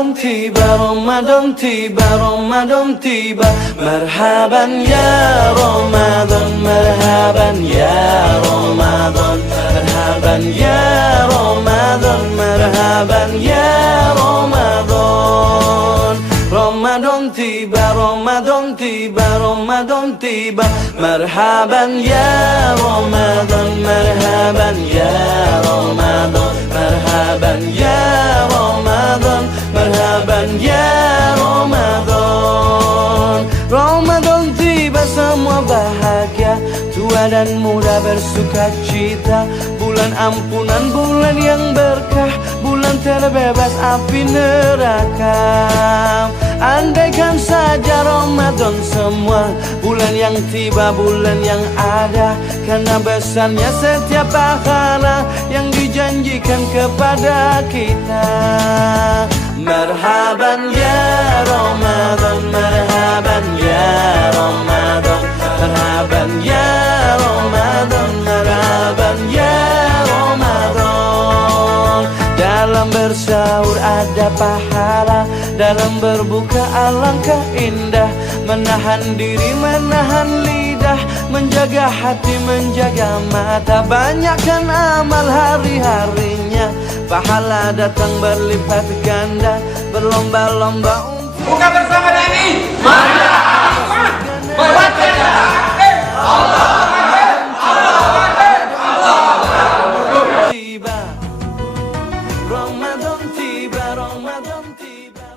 Ramadan tiba, Ramadan tiba, Ramadan tiba. Marhaban ya Ramadan, marhaban ya Ramadan, marhaban ya Ramadan, marhaban ya Ramadan. Ramadan tiba, Ramadan tiba, Ramadan tiba. Marhaban ya Ramadan, marhaban ya Ramadan, marhaban ya Ramadan, marhaban ya Ramadan. Ramadan tiba, semua bahagia, tua dan muda bersuka cita. Bulan ampunan, bulan yang berkah, bulan terbebas api neraka. Andaikan saja Ramadan semua, bulan yang tiba, bulan yang ada. Karena besarnya setiap pahala yang dijanjikan kepada kita. Marhaban ya Ramadan, marhaban ya Ramadan, marhaban ya Ramadan, marhaban ya Ramadan. Dalam bersahur ada pahala, dalam berbuka alangkah indah. Menahan diri, menahan lidah, menjaga hati, menjaga mata. Banyakkan amal hari-harinya, pahala datang berlipat ganda. Berlomba-lomba untuk buka bersama Nabi. Mari buat kerja. Allah tiba, Ramadan tiba, Ramadan tiba.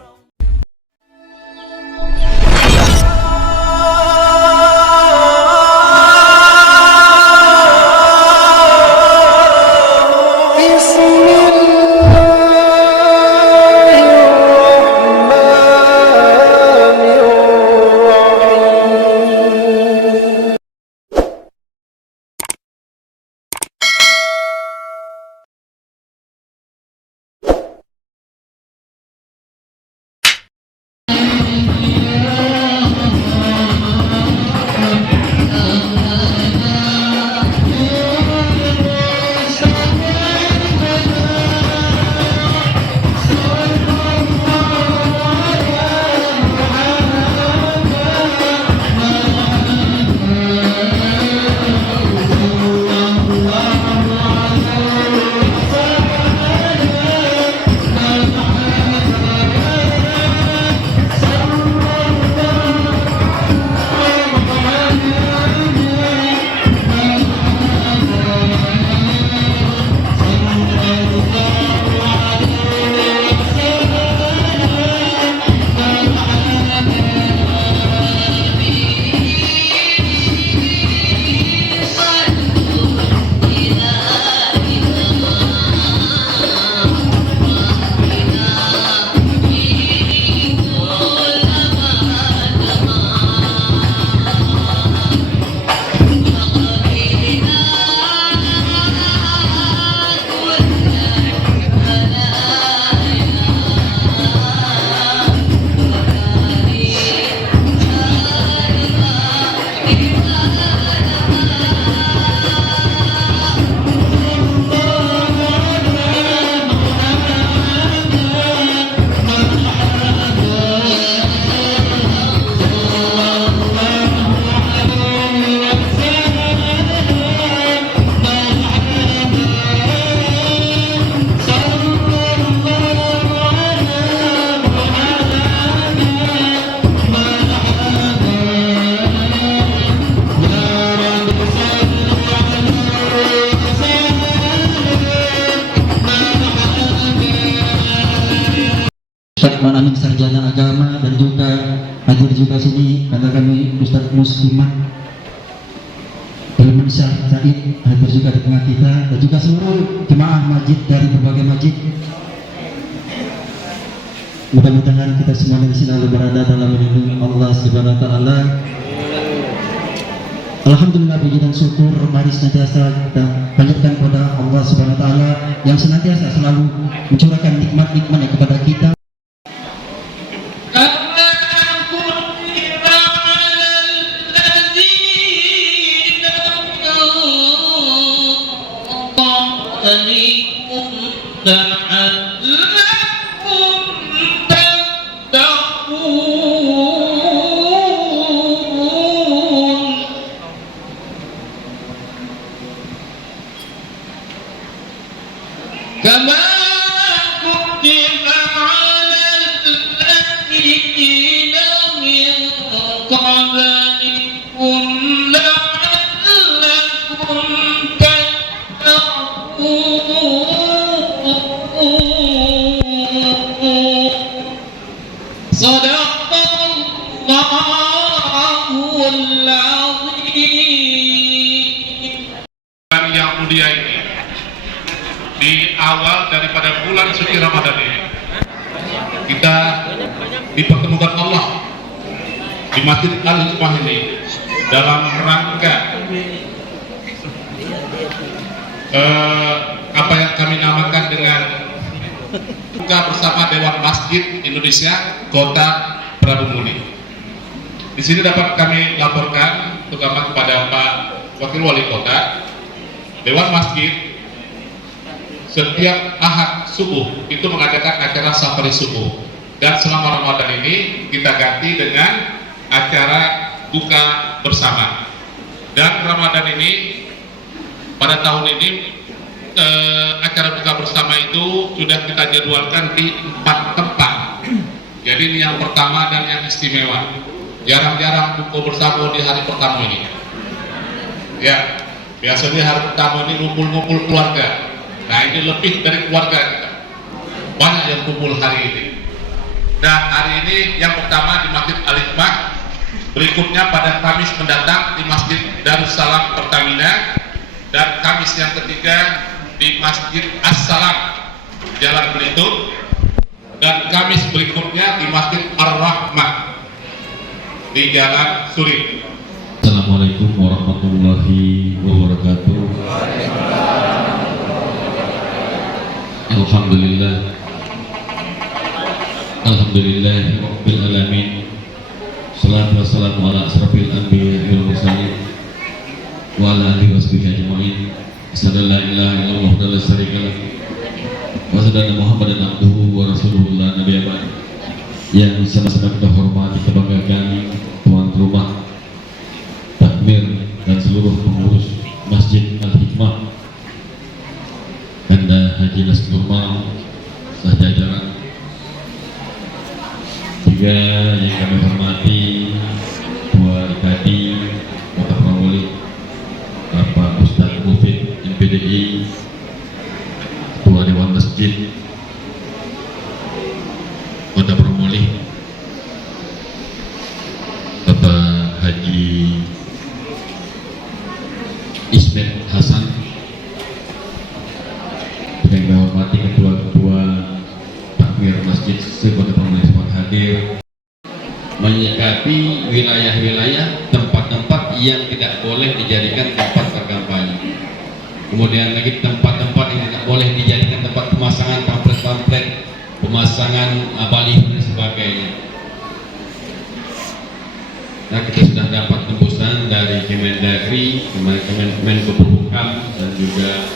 Anak sarjana agama dan juga hadir juga sini karena kami Ustadz Muslimat Hilman Syah Said hadir juga di tengah kita, dan juga seluruh jemaah masjid dari berbagai masjid. Mudah-mudahan kita semua di sini selalu berada dalam lindungan Allah Subhanahu wa taala. Alhamdulillah, puji dan syukur mari senantiasa kita panjatkan kepada Allah Subhanahu wa taala yang senantiasa selalu mencurahkan nikmat-nikmatnya kepada kita. لعلكم فذلكم لعلكم تتقون صدق Allahul Azim. Yang mulia ini di awal daripada bulan suci Ramadan ini kita dipertemukan Allah di Masjid Al-Hikmah ini dalam rangka apa yang kami namakan dengan buka bersama Dewan Masjid Indonesia Kota Prabu Muli. Di sini dapat kami laporkan terutama kepada Pak Wakil Wali Kota, Dewan Masjid setiap Ahad subuh itu mengadakan acara safari subuh, dan selama Ramadan ini kita ganti dengan acara buka bersama. Dan Ramadan ini pada tahun ini acara buka bersama itu sudah kita jadwalkan di 4 tempat. Jadi ini yang pertama dan yang istimewa. Jarang-jarang buka bersama di hari pertama ini. Ya, biasanya hari pertama ini ngumpul-ngumpul keluarga. Nah, ini lebih dari keluarga kita. Banyak yang kumpul hari ini. Nah, hari ini yang pertama di Masjid Al-Hikmah, berikutnya pada Kamis mendatang di Masjid Darussalam Pertamina, dan Kamis yang ketiga di Masjid As-Salam Jalan Belitung, dan Kamis berikutnya di Masjid Ar-Rahmah di Jalan Surin. Assalamualaikum warahmatullahi wabarakatuh. Alhamdulillah rabbil alamin. Salatu wassalamu ala asrafil anbiya wal mursalin wa ala alihi washabihi ajmain. Asyhadu an la ilaha illallah wa la syarika lah wa asyhadu anna Muhammadan abduhu wa rasuluhu la nabiyya ba'd. Yang sama-sama kita hormati, kebanggaan tuan rumah, takmir, dan seluruh pengurus Masjid Al-Hikmah, Anda Haji Nasrullah, sah jajaran. Juga yang kami hormati Ketua IKADI Kota Pramuli, Bapak Ustaz Mufid MPDI, Ketua Dewan Masjid Kota Pramuli, Bapak Haji Ismet Hasan, yang kami hormati ketua-ketua takmir masjid se-Kota Pramuli semua hadir, menyikapi wilayah-wilayah tempat-tempat yang tidak boleh dijadikan tempat berkampanye. Kemudian lagi tempat-tempat yang tidak boleh dijadikan tempat pemasangan pamflet-pamflet, pemasangan baliho dan sebagainya. Nah, kita sudah dapat tembusan dari Kemendagri, Menko Polhukam, dan juga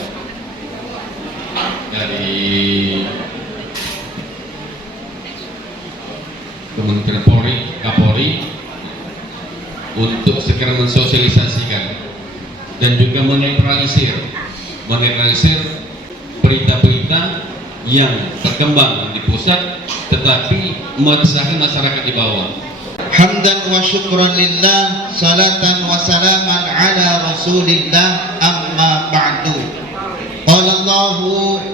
dari Kementerian Kapolri untuk segera mensosialisasikan dan juga menetralisir berita-berita yang berkembang di pusat tetapi meresahkan masyarakat di bawah. Hamdan wa syukran lillah, salatan wa salaman ala rasulillah, amma ba'du. Qala Allah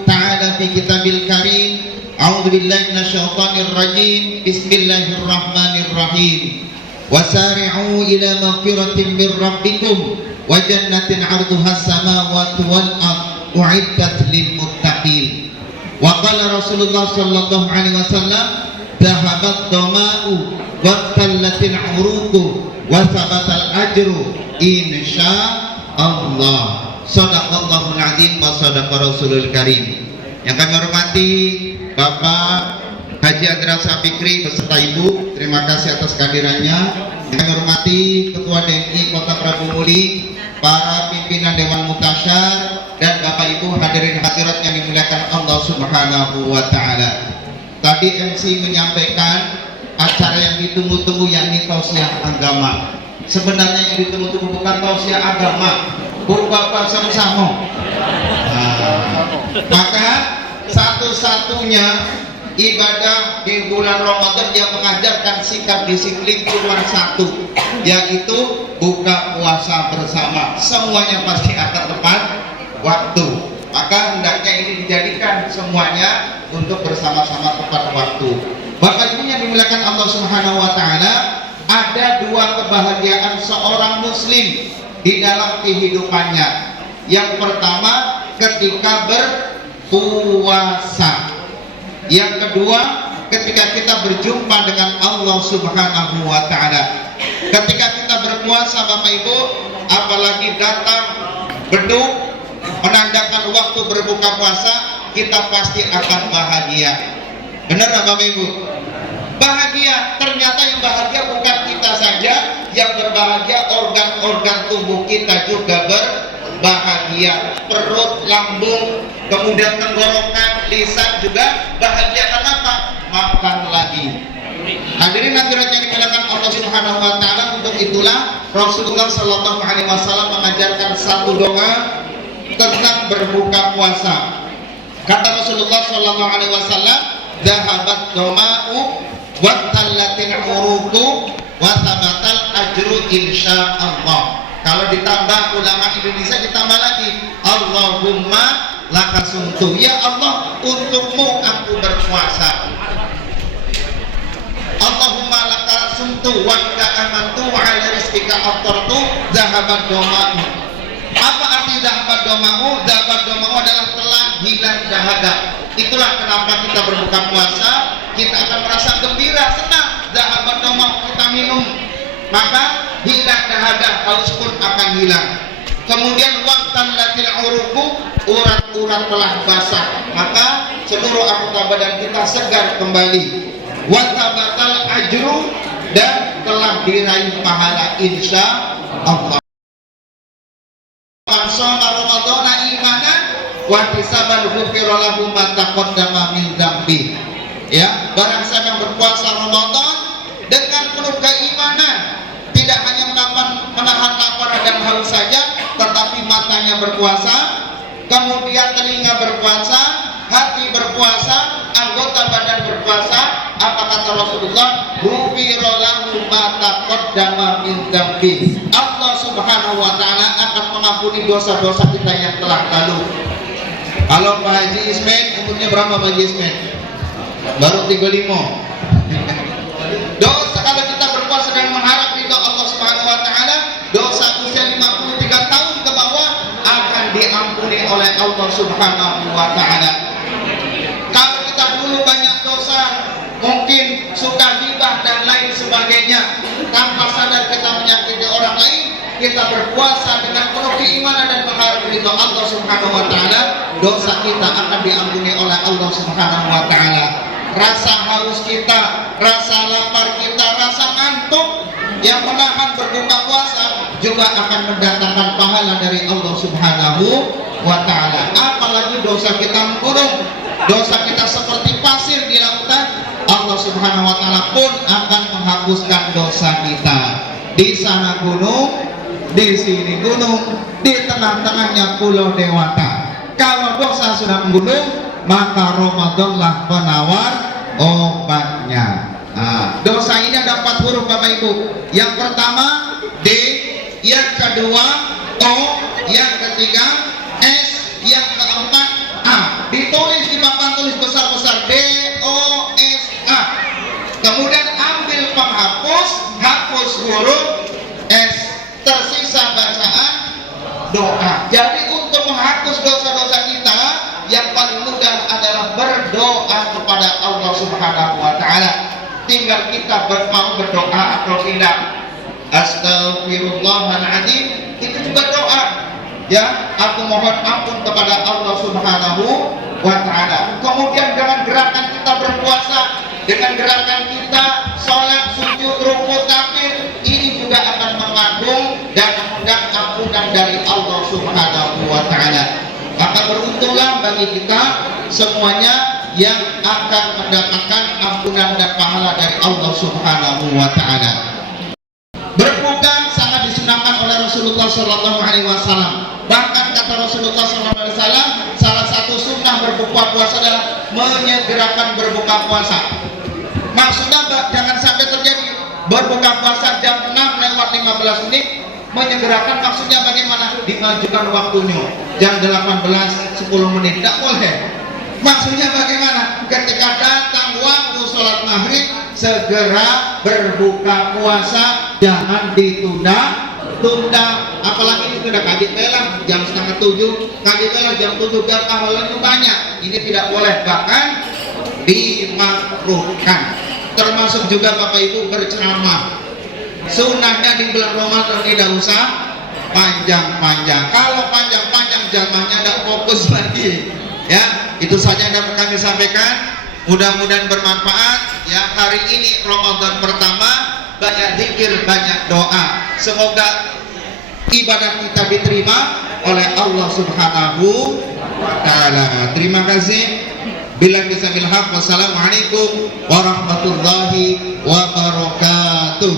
ta'ala fi kitabil karim, a'udzu billahi minasyaitonir rajim, bismillahirrahmanirrahim. Wasari'u ila maghfiratin min rabbikum wa jannatin 'arduhas samawati wal ardh u'iddat lil muttaqin. Wa qala Rasulullah sallallahu alaihi wasallam, dhahabat dhama'u wa tallatil 'uruqu wa thabatal ajru insyaallah. Shadaqallahul azim wa shadaqa rasulul karim. Yang kami hormati Bapak Haji Adrasa Fikri beserta Ibu, terima kasih atas kehadirannya. Yang kami hormati Ketua DMI Kota Prabu Muli, para pimpinan Dewan Mutasyar, dan Bapak Ibu hadirin hadirat yang dimuliakan Allah Subhanahu wa Ta'ala. Tadi MC menyampaikan acara yang ditunggu-tunggu, yakni tausiah agama. Sebenarnya yang ditunggu-tunggu bukan tausiah agama, Bu Bapak sama-sama. Maka satu-satunya ibadah di bulan Ramadan yang mengajarkan sikap disiplin cuma satu, yaitu buka puasa bersama. Semuanya pasti akan tepat waktu. Maka hendaknya ini dijadikan semuanya untuk bersama-sama tepat waktu. Bapak Ibu yang dimuliakan Allah Subhanahu wa taala, ada dua kebahagiaan seorang muslim di dalam kehidupannya. Yang pertama ketika berpuasa. Yang kedua ketika kita berjumpa dengan Allah Subhanahu wa taala. Ketika kita berpuasa Bapak Ibu, apalagi datang beduk menandakan waktu berbuka puasa, kita pasti akan bahagia. Benar nggak Bapak Ibu? Bahagia. Ternyata yang bahagia bukan kita saja, yang berbahagia organ-organ tubuh kita juga berbahagia. Perut, lambung, kemudian tenggorokan, lisan juga bahagia. Kenapa? Makan lagi. Hadirin hadirat yang dimuliakan Allah Subhanahu wa taala, untuk itulah Rasulullah sallallahu alaihi wasallam mengajarkan satu doa tentang berbuka puasa. Kata Rasulullah sallallahu alaihi wasallam, "Dhahabat doma'u wa tallatil uruqu wa thabatal ajru insyaallah." Kalau ditambah ulama Indonesia ditambah lagi, Allahumma lakasumtu. Ya Allah, untukmu aku berpuasa. Allahumma lakasumtu wa ka'amantu wa ala rizqika aftartu dhahabat doma'u. Apa arti dhahabat doma'u? Dhahabat doma'u adalah telah hilang dahaga. Itulah kenapa kita berbuka puasa, kita akan merasa gembira, senang. Dhahabat doma'u, kita minum, maka hilang dahaga, haus pun akan hilang. Kemudian waqtan latil uruqu, urat-urat telah basah, maka seluruh anggota badan kita segar kembali. Wa tabatal ajru, dan telah diraih pahala insya Allah. Shoma Ramadhana imanan wa hisaban ghufira lahu ma taqaddama min dzambi. Ya, barang siapa yang berpuasa Ramadan dengan penuh keimanan, tidak hanya menahan lapar dan haus saja, tetapi matanya berpuasa, kemudian telinga berpuasa, hati berpuasa, anggota badan berpuasa. Apa kata Rasulullah? Ghufira lahu ma taqaddama min dzambi. Allah Subhanahu wa taala akan mengampuni dosa-dosa kita yang telah lalu. Kalau Pak Haji Ismen, umurnya berapa Pak Haji Ismen? Baru 35. Dosa kalau kita berpuasa dan mengharap ridha Allah Subhanahu wa taala, dosa usia 53 tahun ke bawah akan diampuni oleh Allah Subhanahu wa taala. Kalau kita dulu banyak dosa, mungkin suka gibah dan lain sebagainya, tanpa sadar kita menyakiti orang lain, kita berpuasa dengan penuh keimanan dan mengharap ridha Allah Subhanahu wa taala, dosa kita akan diampuni oleh Allah Subhanahu wa taala. Rasa haus kita, rasa lapar kita, rasa ngantuk yang menahan berbuka puasa juga akan mendatangkan pahala dari Allah Subhanahu wa taala. Apalagi dosa kita menggunung, dosa kita seperti pasir di lautan, Allah Subhanahu wa taala pun akan menghapuskan dosa kita. Di sana gunung, di sini gunung, di tengah-tengahnya pulau dewata. Kalau dosa sudah menggunung, maka Ramadanlah penawar obatnya. Nah, dosa ini ada 4 huruf Bapak Ibu. Yang pertama D, yang kedua O, yang ketiga S, yang keempat A. Ditulis di papan tulis besar-besar D, O, S, A. Kemudian ambil penghapus, hapus huruf S, tersisa bacaan doa. Jadi untuk menghapus dosa-dosa kita, yang paling mudah adalah berdoa kepada Allah Subhanahu wa taala. Tinggal kita mau berdoa atau tidak. Astaghfirullahaladzim, itu juga doa. Ya, aku mohon ampun kepada Allah Subhanahu wa taala. Kemudian dengan gerakan kita berpuasa, dengan gerakan kita sholat, sujud, rukuk, takbir, ini juga akan mengandung dan mengundang ampunan dari Allah Subhanahu wa taala. Maka beruntunglah bagi kita semuanya yang akan mendapatkan ampunan dan pahala dari Allah Subhanahu wa taala. Berbuka sangat disunahkan oleh Rasulullah sallallahu alaihi wasallam. Bahkan kata Rasulullah sallallahu alaihi wasallam, salah satu sunnah berbuka puasa adalah menyegerakan berbuka puasa. Maksudnya jangan sampai terjadi Berbuka puasa jam 6:15 menyegerakan maksudnya bagaimana? Dimajukan waktunya jam 18 10 menit, tidak boleh. Maksudnya bagaimana? Ketika datang waktu sholat maghrib segera berbuka puasa, jangan ditunda-tunda. Apalagi itu sudah kaji belah jam 6:30, kaji belah jam 7 biar pahalanya banyak. Ini tidak boleh, bahkan dimakruhkan. Termasuk juga Bapak Ibu berceramah. Sunnahnya di bulan Ramadan tidak usah panjang-panjang. Kalau panjang-panjang jamaahnya tidak fokus lagi. Ya, itu saja yang dapat kami sampaikan. Mudah-mudahan bermanfaat. Ya, hari ini Ramadan pertama, banyak zikir, banyak doa. Semoga ibadah kita diterima oleh Allah Subhanahu wa Ta'ala. Terima kasih. Billahi bisabil haq. Wassalamualaikum warahmatullahi wabarakatuh.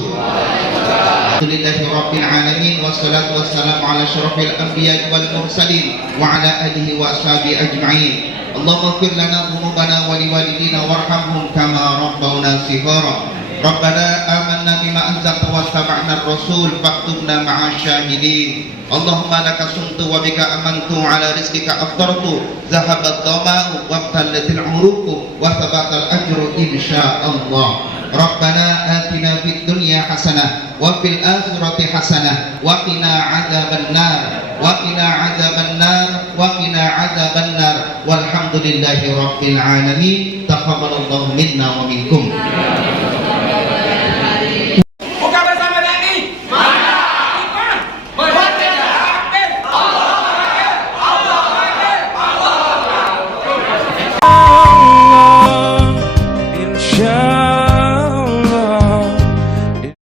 Alhamdulillahi rabbil alamin wassalatu wassalamu ala asyrafil anbiya'i wal mursalin wa ala alihi wa ashabihi ajma'in. Allahumma ighfir lana dhunubana wa liwalidina warhamhum kama rabbawna shighara. Rabbana amanna bima anzalta wattaba'na ar-rasul faktubna ma'asy syahidin. Allahumma laka sumtu wa bika amantu ala rizqika aftartu zahabat dhama'u wa btallatil uruqu wa thabatal ajru insyaallah. Rabbana atina fid dunya hasanah wa fil akhirati hasanah wa qina adzabannar wa qina adzabannar wa qina adzabannar walhamdulillahi rabbil alamin. Taqabbalallahu minna wa minkum.